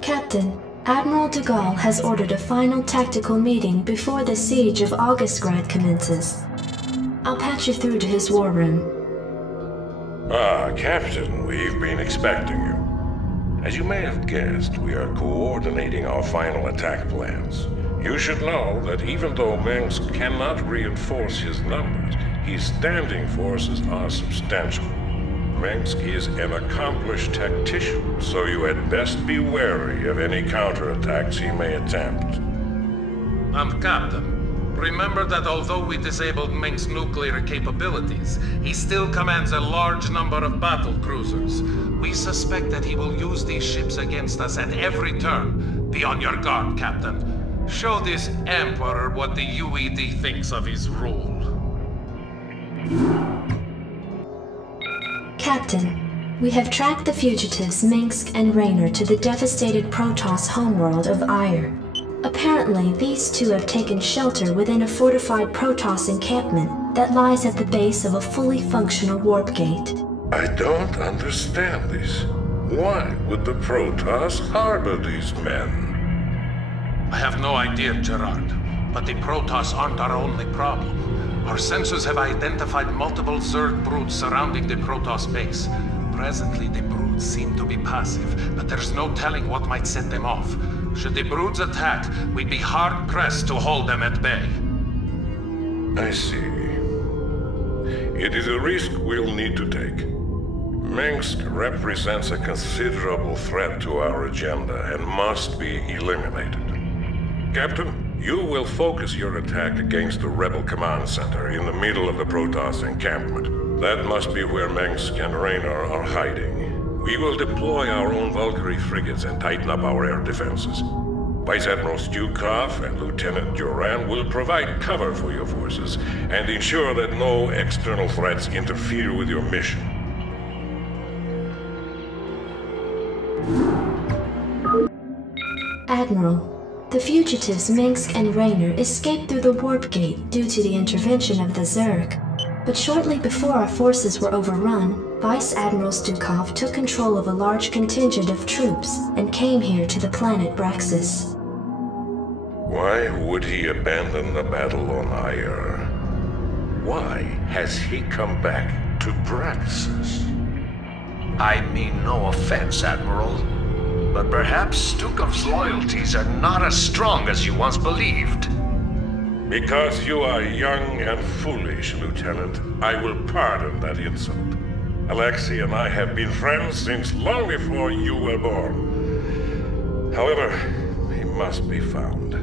Captain, Admiral de Gaulle has ordered a final tactical meeting before the siege of Augustgrad commences. I'll patch you through to his war room. Ah, Captain, we've been expecting you. As you may have guessed, we are coordinating our final attack plans. You should know that even though Mengsk cannot reinforce his numbers, his standing forces are substantial. Mengsk is an accomplished tactician, so you had best be wary of any counterattacks he may attempt. I'm Captain. Remember that although we disabled Mengsk's nuclear capabilities, he still commands a large number of battle cruisers. We suspect that he will use these ships against us at every turn. Be on your guard, Captain. Show this Emperor what the UED thinks of his rule. Captain, we have tracked the fugitives Mengsk and Raynor to the devastated Protoss homeworld of Aiur. Apparently, these two have taken shelter within a fortified Protoss encampment that lies at the base of a fully functional warp gate. I don't understand this. Why would the Protoss harbor these men? I have no idea, Gerard. But the Protoss aren't our only problem. Our sensors have identified multiple Zerg broods surrounding the Protoss base. Presently, the broods seem to be passive, but there's no telling what might set them off. Should the broods attack, we'd be hard-pressed to hold them at bay. I see. It is a risk we'll need to take. Mengsk represents a considerable threat to our agenda and must be eliminated. Captain, you will focus your attack against the Rebel Command Center in the middle of the Protoss encampment. That must be where Mengsk and Raynor are hiding. We will deploy our own Valkyrie frigates and tighten up our air defenses. Vice Admiral Stukov and Lieutenant Duran will provide cover for your forces and ensure that no external threats interfere with your mission. Admiral, the fugitives Mengsk and Raynor escaped through the warp gate due to the intervention of the Zerg. But shortly before our forces were overrun, Vice Admiral Stukov took control of a large contingent of troops and came here to the planet Braxis. Why would he abandon the battle on Aiur? Why has he come back to Braxis? I mean no offense, Admiral, but perhaps Stukov's loyalties are not as strong as you once believed. Because you are young and foolish, Lieutenant, I will pardon that insult. Alexei and I have been friends since long before you were born. However, he must be found.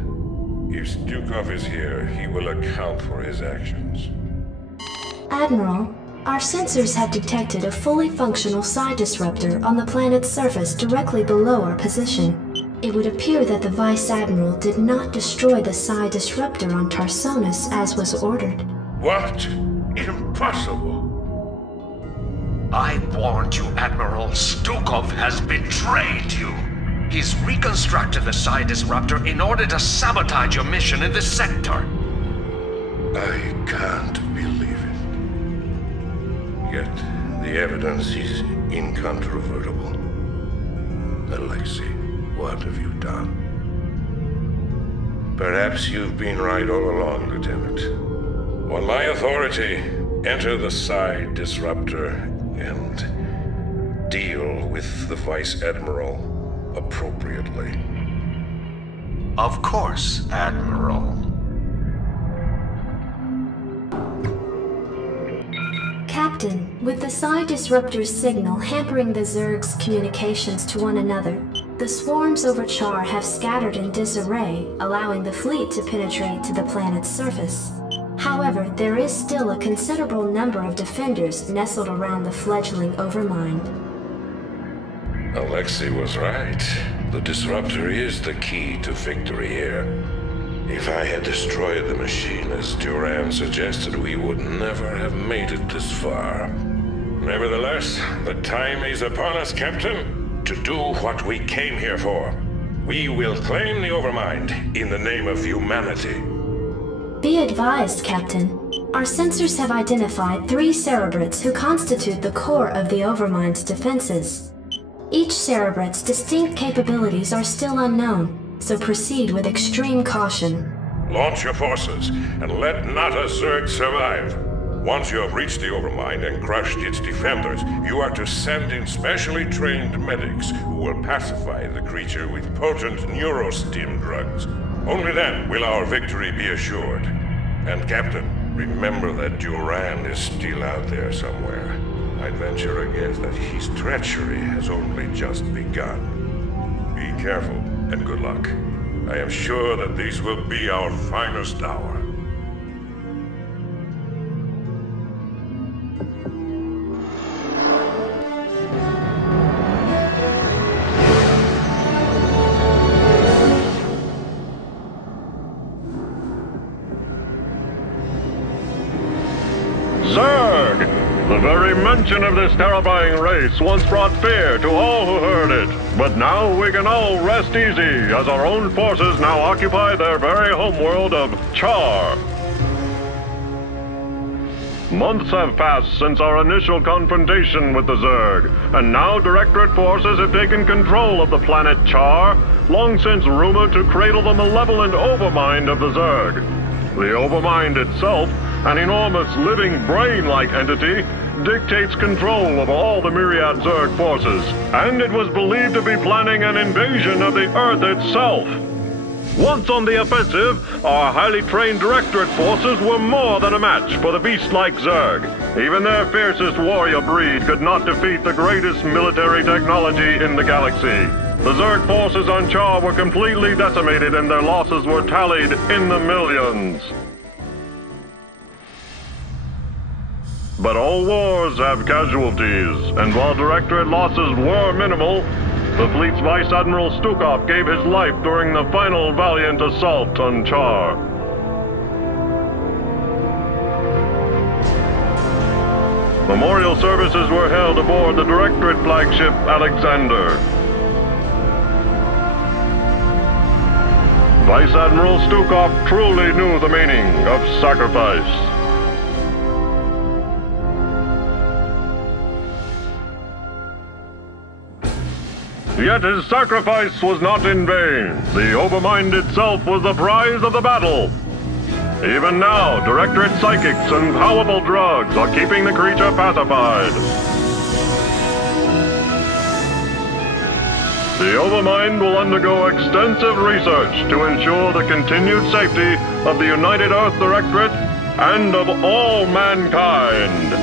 If Stukov is here, he will account for his actions. Admiral, our sensors have detected a fully functional psi disruptor on the planet's surface directly below our position. It would appear that the Vice Admiral did not destroy the psi disruptor on Tarsonis as was ordered. What? Impossible! I warned you, Admiral. Stukov has betrayed you. He's reconstructed the psi disruptor in order to sabotage your mission in this sector. I can't believe it. Yet, the evidence is incontrovertible. Alexei, what have you done? Perhaps you've been right all along, Lieutenant. On my authority, enter the psi disruptor and deal with the Vice Admiral appropriately. Of course, Admiral. Captain, with the psi disruptor's signal hampering the Zerg's communications to one another, the swarms over Char have scattered in disarray, allowing the fleet to penetrate to the planet's surface. However, there is still a considerable number of defenders nestled around the fledgling Overmind. Alexei was right. The disruptor is the key to victory here. If I had destroyed the machine as Duran suggested, we would never have made it this far. Nevertheless, the time is upon us, Captain, to do what we came here for. We will claim the Overmind in the name of humanity. Be advised, Captain. Our sensors have identified 3 Cerebrates who constitute the core of the Overmind's defenses. Each Cerebrite's distinct capabilities are still unknown, so proceed with extreme caution. Launch your forces, and let not a Zerg survive. Once you have reached the Overmind and crushed its defenders, you are to send in specially trained medics who will pacify the creature with potent neurostim drugs. Only then will our victory be assured. And Captain, remember that Duran is still out there somewhere. I'd venture a guess that his treachery has only just begun. Be careful, and good luck. I am sure that this will be our finest hour. Zerg! The very mention of this terrifying race once brought fear to all who heard it. But now we can all rest easy, as our own forces now occupy their very homeworld of Char. Months have passed since our initial confrontation with the Zerg, and now Directorate forces have taken control of the planet Char, long since rumored to cradle the malevolent Overmind of the Zerg. The Overmind itself, an enormous living brain-like entity, dictates control of all the myriad Zerg forces, and it was believed to be planning an invasion of the Earth itself. Once on the offensive, our highly trained Directorate forces were more than a match for the beast-like Zerg. Even their fiercest warrior breed could not defeat the greatest military technology in the galaxy. The Zerg forces on Char were completely decimated, and their losses were tallied in the millions. But all wars have casualties, and while Directorate losses were minimal, the fleet's Vice Admiral Stukov gave his life during the final valiant assault on Char. Memorial services were held aboard the Directorate flagship Alexander. Vice Admiral Stukov truly knew the meaning of sacrifice. Yet his sacrifice was not in vain. The Overmind itself was the prize of the battle. Even now, Directorate psychics and powerful drugs are keeping the creature pacified. The Overmind will undergo extensive research to ensure the continued safety of the United Earth Directorate and of all mankind.